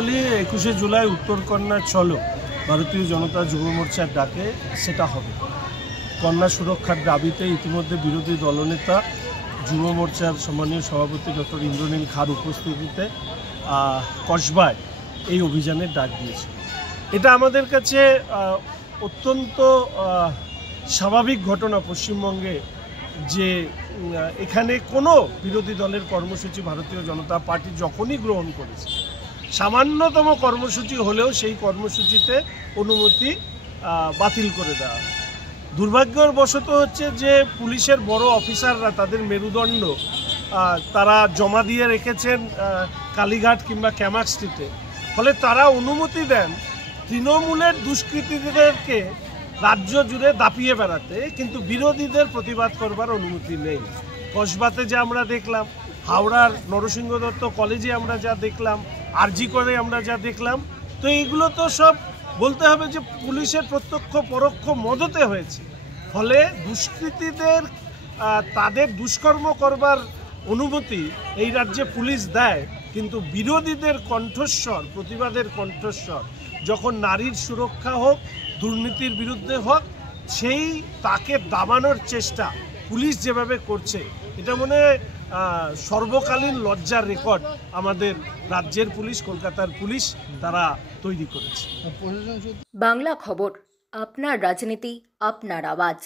বলি 21শে জুলাই উত্তরকন্যা চলো ভারতীয় জনতা যুব মোর্চার ডাকে সেটা হবে। কন্যা সুরক্ষার দাবিতে ইতিমধ্যে বিরোধী দলনেতা যুব মোর্চার সম্মানীয় সভাপতি ডক্টর ইন্দ্রনীল খার উপস্থিতিতে কসবায় এই অভিযানের ডাক দিয়েছে। এটা আমাদের কাছে অত্যন্ত স্বাভাবিক ঘটনা পশ্চিমবঙ্গে যে এখানে কোনো বিরোধী দলের কর্মসূচি ভারতীয় জনতা পার্টি যখনই গ্রহণ করেছে, সামান্যতম কর্মসূচি হলেও সেই কর্মসূচিতে অনুমতি বাতিল করে দেওয়া হয়। দুর্ভাগ্যবশত হচ্ছে যে পুলিশের বড় অফিসাররা তাদের মেরুদণ্ড তারা জমা দিয়ে রেখেছেন কালীঘাট কিংবা ক্যামাক স্ট্রিটে, ফলে তারা অনুমতি দেন তৃণমূলের দুষ্কৃতীদেরকে রাজ্য জুড়ে দাপিয়ে বেড়াতে, কিন্তু বিরোধীদের প্রতিবাদ করবার অনুমতি নেই। কসবাতে যা আমরা দেখলাম, হাওড়ার নরসিংহ দত্ত কলেজে আমরা যা দেখলাম, আরজি করে আমরা যা দেখলাম, তো এইগুলো তো সব বলতে হবে যে পুলিশের প্রত্যক্ষ পরোক্ষ মদতে হয়েছে। ফলে দুষ্কৃতীদের তাদের দুষ্কর্ম করবার অনুমতি এই রাজ্যে পুলিশ দেয়, কিন্তু বিরোধীদের কণ্ঠস্বর, প্রতিবাদের কণ্ঠস্বর যখন নারীর সুরক্ষা হোক, দুর্নীতির বিরুদ্ধে হোক, সেই তাকে দাবানোর চেষ্টা পুলিশ যেভাবে করছে, এটা মনে সর্বকালীন লজ্জার রেকর্ড আমাদের রাজ্যের পুলিশ, কলকাতার পুলিশ তারা তৈরি করেছে। বাংলা খবর, আপনার রাজনীতি, আপনার আওয়াজ।